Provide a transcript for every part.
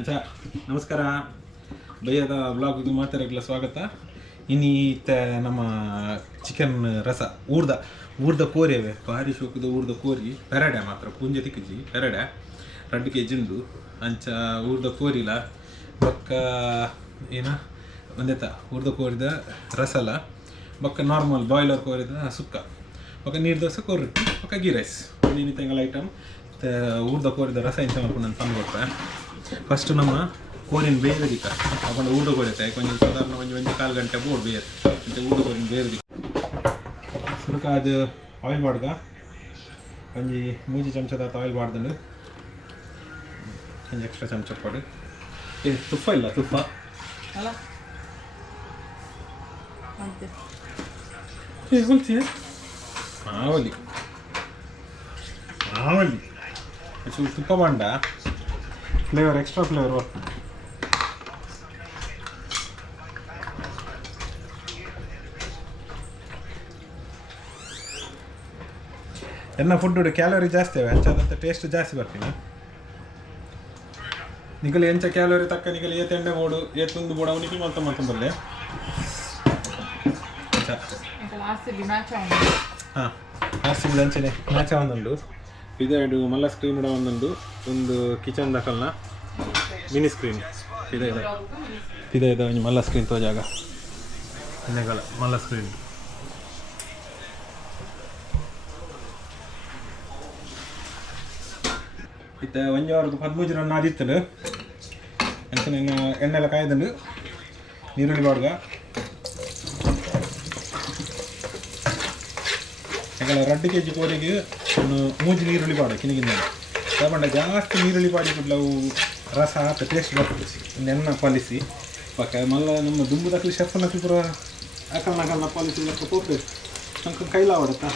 ಅಚ್ಚಾ ನಮಸ್ಕಾರ ಬಯ್ಯದ ಬ್ಲಾಗಿಗೆ ಮಾತಾಡೋಕ್ಕೆಲ್ಲ ಸ್ವಾಗತ. ಇನ್ನೀತ ನಮ್ಮ ಚಿಕನ್ ರಸ ಊರ್ದ ಕೋರಿಯವೆ ಭಾರಿ ಶೋಕದ ಊರ್ದ ಕೋರಿ ಪೆರಡೆ ಮಾತ್ರ ಪುಂಜೆ ತಿಕ್ಕಜಿ ಪೆರಡೆ 2 kg ಉಂಡು ಅಂಚ ಊರ್ದ ಕೋರಿಲ ಬೊಕ್ಕ ಏನ ಒಂದೆತ್ತ ಊರ್ದ ಕೋರಿದ ರಸಲ ಬೊಕ್ಕ ನಾರ್ಮಲ್ ಬಾಯ್ಲರ್ ಕೋರಿದ ಸುಕ್ಕ ಬೊಕ್ಕ ನೀರು ದೋಸೆ ಕೋರಿಟ್ಟು ಬೊಕ್ಕ ಗೀ ರೈಸ್ ಇನ್ನಿತ ಎಂಗಲ ಐಟಮ್ ಊರ್ದ ಕೋರಿದ ರಸ ಇಂಚ ಮಾಡ್ಕೊಂಡು ನಾನು ತಂದು ಕೊಟ್ಟೆ. ಫಸ್ಟ್ ನಮ್ಮ ಕೋರಿನ ಬೇಯದಿಕ್ಕ ಅಕೊಂಡು ಊಟ ಕೊಡುತ್ತೆ ಕೊಂಚ ಸಾಧಾರಣ ಒಂದು 1 ಗಂಟೆ ಬೋರ್ಡ್ ಬೇಯುತ್ತೆ ಅಂತ ಊಟ ಕೋರಿನ ಬೇಯದಿಕ್ಕ ಸುರಕ ಅದು ಆಯಿಲ್ ಮಾಡ್ಗ ಒಂದು 3 ಚಮಚದ ಆಯಿಲ್ ಮಾಡ್ದಂಡು ಒಂದು ಎಕ್ಸ್ಟ್ರಾ ಚಮಚ ಪಡು ತುಪ್ಪ ಇಲ್ಲ ತುಪ್ಪ ಅಲ್ಲ ಹೊಲ್ತೀಯ ಆವಲಿ ತುಪ್ಪ ಬಂಡ ಫ್ಲೇವರ್ ಎಕ್ಸ್ಟ್ರಾ ಫ್ಲೇವರ್ ಬರ್ತದೆ. ಎನ್ನ ಫುಡ್ ಕ್ಯಾಲೋರಿ ಜಾಸ್ತಿ ಅವೆ ಅಂಚಾದಂಥ ಟೇಸ್ಟ್ ಜಾಸ್ತಿ ಬರ್ತೀನಿ. ನಿಗಲಿ ಎಂಚ ಕ್ಯಾಲೋರಿ ತಕ್ಕ ನಿಗಲಿ ಏತೆಂಡೆ ಬೋಡು ಏತುಂದು ಬೋಡು ಅವನಿಗೆ ಮಲ್ತ ಬರಲಿ. ಹಾಂ ಆರ್ ಸಿ ಬಿ ಅಂಚನೆ ಮ್ಯಾಚ ಒಂದುಂಡು ಇದು ಮಲ್ಲ ಸ್ಕ್ರೀನ್ ಕೂಡ ಒಂದು ಕಿಚನ್ ದಾಖಲ್ನ ಮಿನಿ ಸ್ಕ್ರೀನ್ ಇದೆ ಒಂದು ಮಲ್ಲ ಸ್ಕ್ರೀನ್ ತೋಜಾಗ ಇನ್ನೆಗಲ ಮಲ್ಲ ಸ್ಕ್ರೀನ್ ಇತ್ತ 1:15 ರನ್ ಆದಿತ್ತಲು ಅಂಚನೆ ಎಣ್ಣೆಲ್ಲ ಕಾಯ್ದಂಡು ನೀರುಳ್ಳಿ ಬಾಡ್ಗ ಈಗ 2 kg ಕೋರಿಗೆ 3 ನೀರುಳ್ಳಿ ಪಾಡ ಕಿನಿಗಿಂದ ತಗೊಂಡ ಜಾಸ್ತಿ ನೀರುಳ್ಳಿ ಪಾಡಿ ಕೊಡ್ಲವು ರಸ ಆತ ಟೇಸ್ಟ್ ಬರ್ತದೆ ನೆನ್ನ ಪಾಲಿಸಿ ಪಕ್ಕ ಮಲ್ಲ ನಮ್ಮ ದುಂಬು ದಕ್ಕಲಿ ಶೆಫ್ ನಕ್ಕಲಿ ಪೂರ ಅಕಲ್ನ ಪಾಲಿಸಿ ಲೆಕ್ಕ ಪೋಪೆ ನಂಗೆ ಕೈಲಾವಡುತ್ತಾ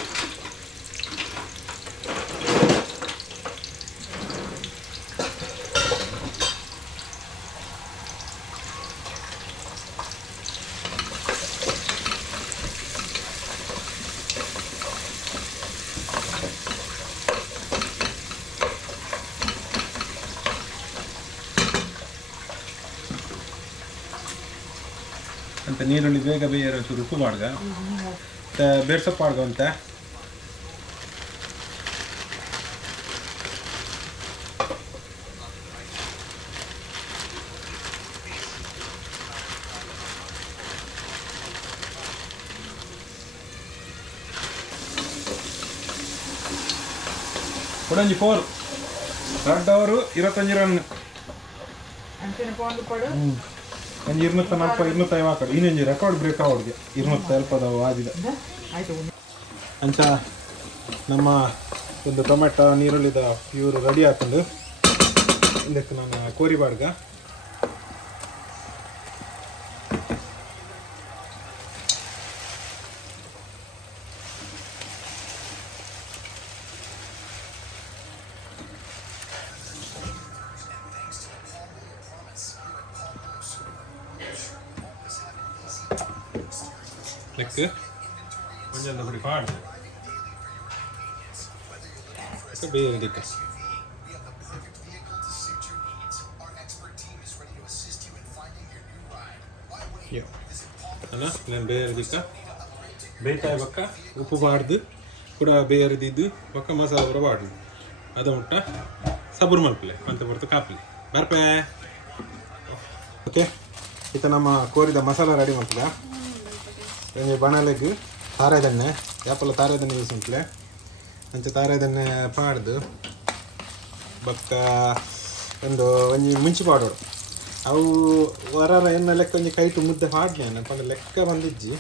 ಅಂತ ನೀರುಳ್ಳಿ ಬೇಗ ಬೇಯರೋ ಚೂರು ಉಪ್ಪು ಮಾಡ್ಗ ಬೇರ್ಸೊಪ್ಪು ಮಾಡ್ಗ ಅಂತ ಕೊಡಂಜಿ 4 2 ಓವರ್ 25 ರನ್ ಒಂದು 240 250 ಹಾಕಿ ಇನ್ನೊಂದು ರೆಕಾರ್ಡ್ ಬ್ರೇಕ್ ಅವ್ರಿಗೆ 240 ಆದಿದ ಅಂಚ ನಮ್ಮ ಒಂದು ಟೊಮೆಟೊ ನೀರುಳ್ಳಿದ ಇವರು ರೆಡಿ ಹಾಕೊಂಡು ಇದಕ್ಕೆ ನಾನು ಕೋರಿ ಬಾಡ್ಗ ಲೆಕ್ಕ கொஞ்சம் அப்படி பாடு ಬೇಯದಿಕ್ಕೆ ಅಲ್ಲ ನಾನು ಬೇಯದಿಕ್ಕ ಬೇಯ್ತಾ ಬಕ್ಕ ಉಪ್ಪು ಬಾಡ್ದು ಕೂಡ ಬೇಯದಿದ್ದು ಬಕ್ಕ ಮಸಾಲ ಪೂರ ಬಾಡ್ದು ಅದ ಮುಟ್ಟ ಸಬೂರು ಮಲ್ಪಲೆ ಅಂತ ಬರ್ತು ಕಾಪಲಿ ಬರ್ಪೆ ಓಕೆ ಇತ್ತ ನಮ್ಮ ಕೋರಿದ ಮಸಾಲ ರೆಡಿ ಮಾಡ್ತದ ಬಣಲೆಗ್ ತಾರೆದೆಣ್ಣೆ ಯಾಪಲ್ಲ ತಾರೆದೆಣ್ಣೆ ಯೂಸ್ ಉಂಟ್ಲೆ ಅಂಚೆ ತಾರೆದೆಣ್ಣೆ ಪಾಡ್ದು ಬಕ್ಕ ಒಂದು ಮುಂಚೆ ಪಾಡೋಡು ಅವು ವರರ ಎಣ್ಣೆ ಲೆಕ್ಕ ಒಂಜಿ ಕೈಟು ಮುದ್ದೆ ಪಾಡ್ನೆ ಪಂಡ ಲೆಕ್ಕ ಬಂದಿಜ್ಜಿ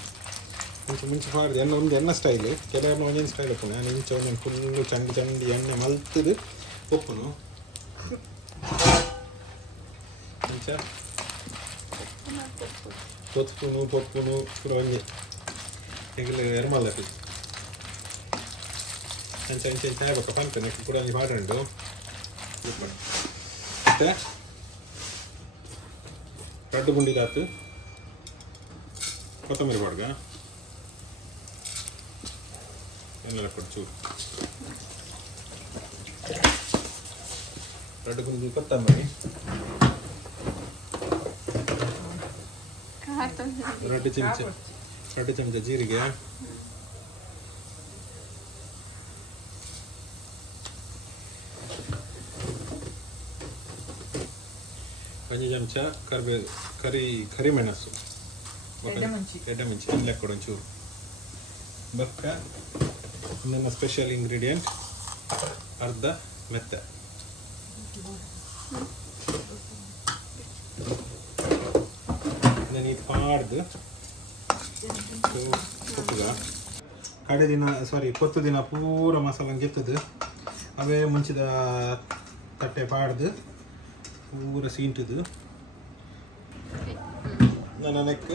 ಮುಂಚೆ ಪಾಡ್ದು ಎಣ್ಣೆ ಒಂದು ಎಣ್ಣೆ ಸ್ಟೈಲ್ ಕೆಲವ್ರನ್ನ ಒಂದೊಂದು ಸ್ಟೈಲ್ ಹಾಕೋಣ ನಾನು ಇಂಚೆ ಒಂದೊಂದು ಫುಲ್ಲು ಚಂಡಿ ಎಣ್ಣೆ ಮಲ್ತದು ಒಪ್ಪುನು ಅಂಚ ಪಪ್ಪುನು ಪೂರ ಒಂಜಿ ಹೆಂಗಲು ಎರ್ಮಲ್ಲ ಅಂಚೆ ಆಗ್ಬೇಕ ಪಂಪನೆ ಕೂಡ ಒಂಜಿ ಪಾಡುಂಡು ಮತ್ತೆ 2 ಗುಂಡಿದಾತು ಕೊತ್ತಂಬರಿ ಬಾಡ್ಗ ಎಣ್ಣೆಲ್ಲ ಕೊಟ್ಟು ಚೂರು 2 ಗುಂಡಿ ಕೊತ್ತಂಬರಿ 2 ಚಮಚ ಜೀರಿಗೆ, 1 ಚಮಚ ಕರಿಮೆಣಸು, ಎಡ್ಡೆಮೆಣಸು ಇಲ್ಲ ಕೊಡೊಂಚೂರು ಬಕ್ಕ ನನ್ನ ಸ್ಪೆಷಲ್ ಇಂಗ್ರೀಡಿಯೆಂಟ್ ಅರ್ಧ ಮೆತ್ತೆ. ಈ ಪಾಡ್ದು ಪೊತ್ತು ದಿನ ಪೂರ ಮಸಾಲ ಗೆತ್ತದು ಅವೇ ಮುಂಚಿದ ತಟ್ಟೆ ಪಾಡ್ದು ಪೂರ ಸೀಂಟದು ನನ್ನ ನೆಕ್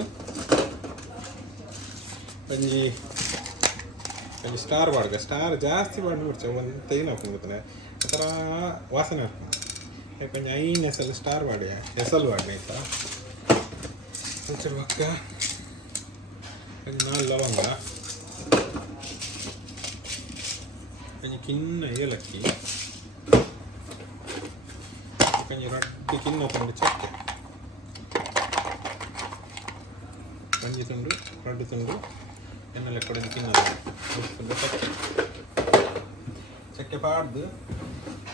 ಒಂಜಿ ಸ್ಟಾರ್ ಪಾಡ್ಗ ಸ್ಟಾರ್ ಜಾಸ್ತಿ ಪಾಡ್ ಬಿಡ್ಚ ಒಂದು ತೈನ ಹಾಕೊಂಡು ಗೊತ್ತಾನೆ ಆ ಥರ ವಾಸನೆ ಹಾಕೊಂಡು ಯಾಕಂದ್ರೆ 5 ಹೆಸಲು ಸ್ಟಾರ್ ಪಾಡ್ಯ ಹೆಸಲು ಪಾಡ್ನೆ ಈ ಥರ కొంచెం ఒక్క 4 ಲವಂಗ, కొంచెం కిన్న ఏలక్కి, కొంచెం రొట్టి కిన్న ఒక చెక్క, కొంచెం ತುಂಡು ರೊಡ್ಡು ತುಂಡು ಎಣ್ಣೆಲ್ಲ ಕೊಡೋದು ಕಿನ್ನದು ಚಕ್ಕೆ ಪಾಡ್ದು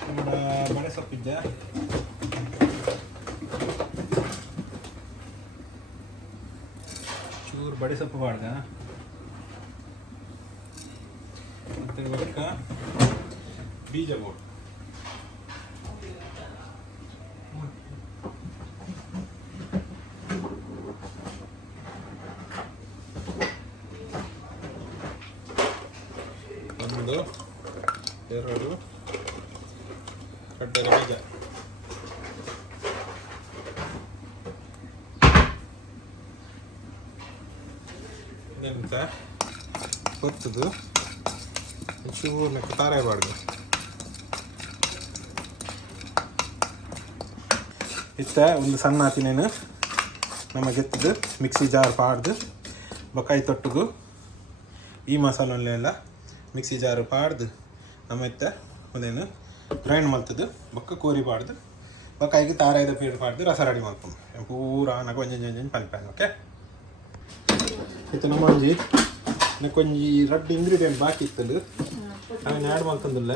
ನಮ್ಮ ಬಡೆ ಸೊಪ್ಪಿದ್ದೆ ಚೂರು ಬಡೆ ಸೊಪ್ಪು ಪಾಡ್ದ ಮತ್ತೆ ಒಕ್ಕ ಬೀಜ ಬೋಟ್ ಒಂದು 2 ಕಡ್ಡರ ಬೀಜ ಅಂತ ಹೊತ್ತದು ಚೂರು ಲೆಕ್ಕ ತಾರಾಯಬಾರ್ದು. ಇತ್ತ ಒಂದು ಸಣ್ಣ ಹಾಕಿನೇನು ನಮಗೆತ್ತದು ಮಿಕ್ಸಿ ಜಾರ್ ಪಾಡ್ದು ಬಕಾಯಿ ತೊಟ್ಟುಗು ಈ ಮಸಾಲೆಲ್ಲ ಮಿಕ್ಸಿ ಜಾರು ಪಾಡ್ದು ನಮ್ಮ ಎತ್ತ ಒಂದೇನು ಗ್ರೈಂಡ್ ಮಾಡ್ತದ್ದು ಬೊಕ್ಕ ಕೋರಿ ಪಾಡ್ದು ಬಕಾಯಿಗೆ ತಾರಾಯ್ದ ಪೀಡ್ ಪಾಡ್ದು ರಸ ರೆಡಿ ಮಾಡ್ಕೊಂಡು ಪೂರ ನಗ ಒಂಜಿ ಪನ್ಪ್ಯಾನ್. ಓಕೆ ಇತ್ತು ನಮ್ಮ ಒಂಜಿ ನಕ್ಕೊಂಜಿ ರಡ್ಡು ಇಂಗ್ರೀಡಿಯೆಂಟ್ ಬಾಕಿ ಇತ್ತದು ಅವನ್ನ ಆ್ಯಡ್ ಮಾಡ್ತಂದಿಲ್ಲ.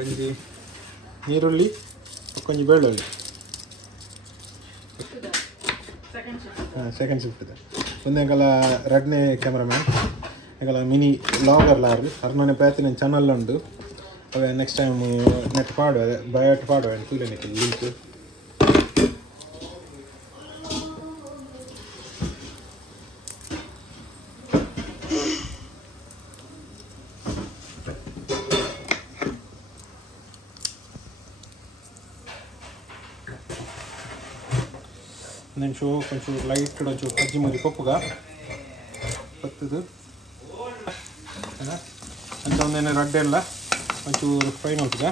ಒಂಜಿ ನೀರುಳ್ಳಿ ಕೊಂಚ ಬೆಳ್ಳುಳ್ಳಿ ಸೆಕೆಂಡ್ ಶಿಫ್ಟ್ ಇದೆ ಒಂದು ಎಂಕಲ ರಡ್ನೇ ಕ್ಯಾಮ್ರಾಮ್ಯಾನ್ ಎಂಕಲ ಮಿನಿ ಲಾಗರ್ ಲಾರ್ದು ಅರ್ನನೆ ಪ್ಯಾತಿನ ಚಾನಲ್ ಉಂಡು ಅವೇ ನೆಕ್ಸ್ಟ್ ಟೈಮ್ ನೆಟ್ ಪಾಡುವ ಬಯೋಟ್ ಪಾಡುವ ತೂಲೆನಿಕ್ಕೆ ಲಿಂಕ್ ನೆನ್ಸು కొంచెం ಲೈಟ್ ಒಂಚೂರು ಕಜ್ಜಿ ಮುರಿ ಪಪ್ಪುಗ ಪತ್ತದು ಅಂತ ಒಂದೇನು ರಡ್ಡೆ ಎಲ್ಲ ಒಂಚೂರು ಫ್ರೈ ಮಾಡ್ತದ.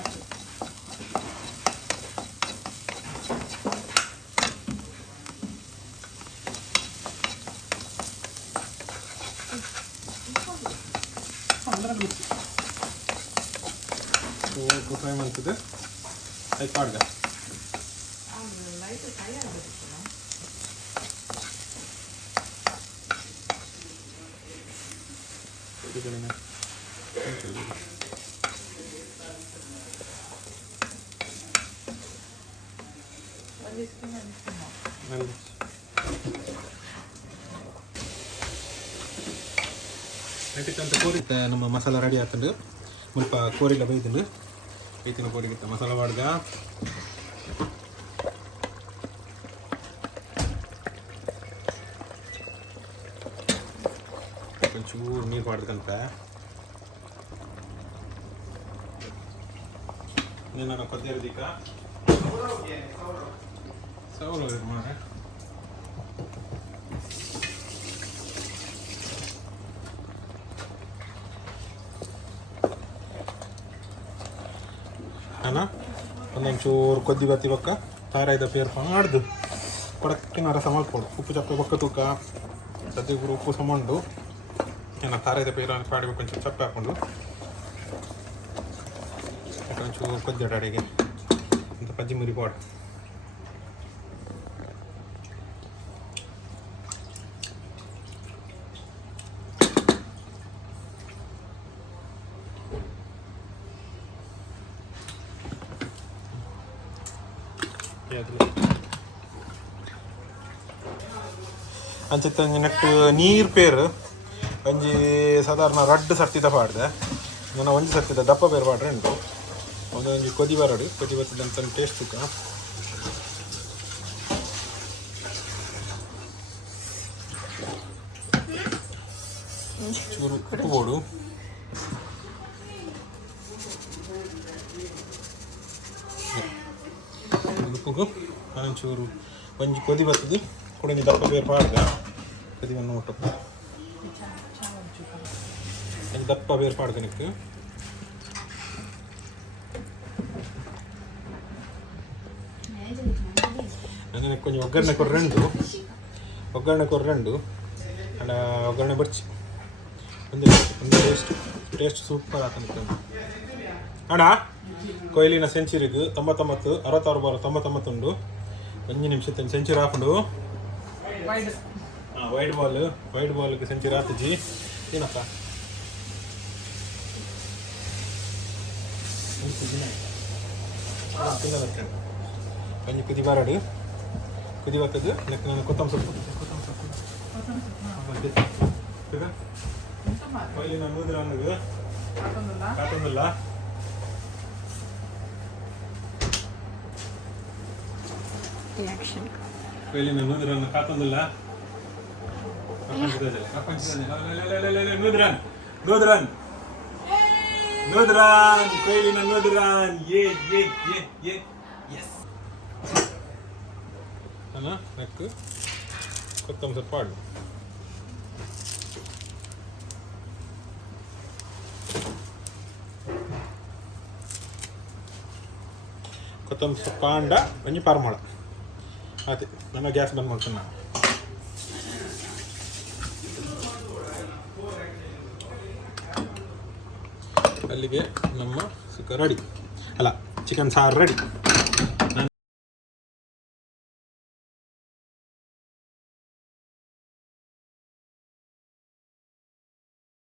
ಫ್ರೈ ಮಾಡ್ತದೆ ಆಯ್ತು ಪಾಡ್ಗ ನಮ್ಮ ಮಸಾಲ ರೆಡಿ ಆಗ್ತಂಡು ಮುಲ್ಪ ಕೋರಿಲ್ಲ ಬೈತಂಡು ಬೈತಿನ ಕೋರಿಗಿತ್ತ ಮಸಾಲ ಮಾಡ್ಗ ಒಂಚೂರು ನೀರು ಮಾಡ್ಬೇಕಂತ నేను కొద్దిగా దిక్క సౌలు మారే ಅಣ್ಣ ಒಂದೊಂಚೂರು ಕೊದ್ದಿ ಬತ್ತಿ ಬಕ್ಕ ತಾರಾಯ್ದ ಪೇರು ಮಾಡ್ದು ಕೊಡಕ್ಕಿನ ರಸ ಮಾಡ್ಕೊಡು ಉಪ್ಪು ಚಪ್ಪೆ ಬಕ್ಕ ತೂಕ ಸದ್ಯಕ್ಕೆ ಉಪ್ಪು ಸಮಾಂಡು ಏನ ತಾರಾಯ್ದ ಪೇರು ಪಾಡಿಬೇಕು ಒಂಚೂರು ಚಪ್ಪೆ ಹಾಕ್ಕೊಂಡು ಒಂಚೂರು ಕೊದ್ದಿ ಅಡಿಗೆ ಅಂತ ಪಜ್ಜಿ ಮುರಿ ಪಾಡು ಅಂಚಿತ್ತ ನೆಕ್ಸ್ಟ್ ನೀರು ಪೇರು ಒಂಜಿ ಸಾಧಾರಣ ರಡ್ಡು ಸರ್ತಿದ ಪಾಡ್ದೆ ನನ್ನ ಒಂಜಿ ಸರ್ತಿದ ದಪ್ಪ ಬೇರು ಪಾಡ್ರೆ ಉಂಟು ಒಂದೊಂದು ಕೊದಿ ಬರಡು ಕೊದಿ ಬರ್ತದಂತ ಟೇಸ್ಟ್ ತುಕ ಚೂರು ಉಪ್ಪು ಬೋಡು ಉಪ್ಪುಗು ಒಂಚೂರು ಒಂಜಿ ಕೊದಿ ಬರ್ತದೆ ಕೊಡೊಂಜಿ ದಪ್ಪ ಬೇರು ಪಾಡ್ದೆ ಕೊದಿ ಮಣ್ಣು ಮುಟ್ಟಪ್ಪ ದಪ್ಪ ಬೇರು ಪಾಡ್ದೆ ನಿಕ್ಕು അങ്ങനെ కొంచెం ಒಗ್ಗರಣೆ ಕೊರ್ರೆಂಡು ಅಂಡ ಒಗ್ಗರಣೆ ಬರ್ಚಿ ಒಂದು ಟೇಸ್ಟ್ ಸೂಪರ್ ಆಗ್ತದೆ ಅಣ್ಣ ಕೊಯ್ಲಿನ ಸೆಂಚುರಿಗೆ 99 66 ಬಾರ್ 99 ಉಂಡು 1 ನಿಮಿಷ ಸೆಂಚುರಿ ಹಾಕೊಂಡು ವೈಡ್ ಬಾಲ್ಗೆ ಸೆಂಚುರಿ ಹಾಕಿ ಏನಪ್ಪ కొంచెం కుది బారాడు కుది వస్తుంది నెక్స్ట్ నేను కొత్త ಕೊಯ್ಲಿ ನಾನು ನೂದ್ರ ಅನ್ನೋದು ಕಾತೊಂದಿಲ್ಲ ಕೊಯ್ಲಿ ನಾನು ನೂದ್ರ ಅನ್ನ ಕಾತೊಂದಿಲ್ಲ ನೂದ್ರನ್ ಕೊಯ್ಲಿ ನಾನು ನೂದ್ರನ್ ಎಸ್ ಅನ್ನ ನೆಕ್ಕು ಕೊತ್ತಂಬರಿ ಸ್ವಲ್ಪ ಪಾಡು ಕೊತ್ತಂಬರಿ ಸ್ವಲ್ಪ ಪಾಂಡ ಒಂಜಿ ಪರ್ಮಳ ಆಯ್ತು ನನ್ನ ಗ್ಯಾಸ್ ಬಂದ್ ಮಾಡ್ತೀನಿ ನಾನು ಅಲ್ಲಿಗೆ ನಮ್ಮ ಸುಕ್ಕ ರೆಡಿ ಅಲ್ಲ ಚಿಕನ್ ಸಾರು ರೆಡಿ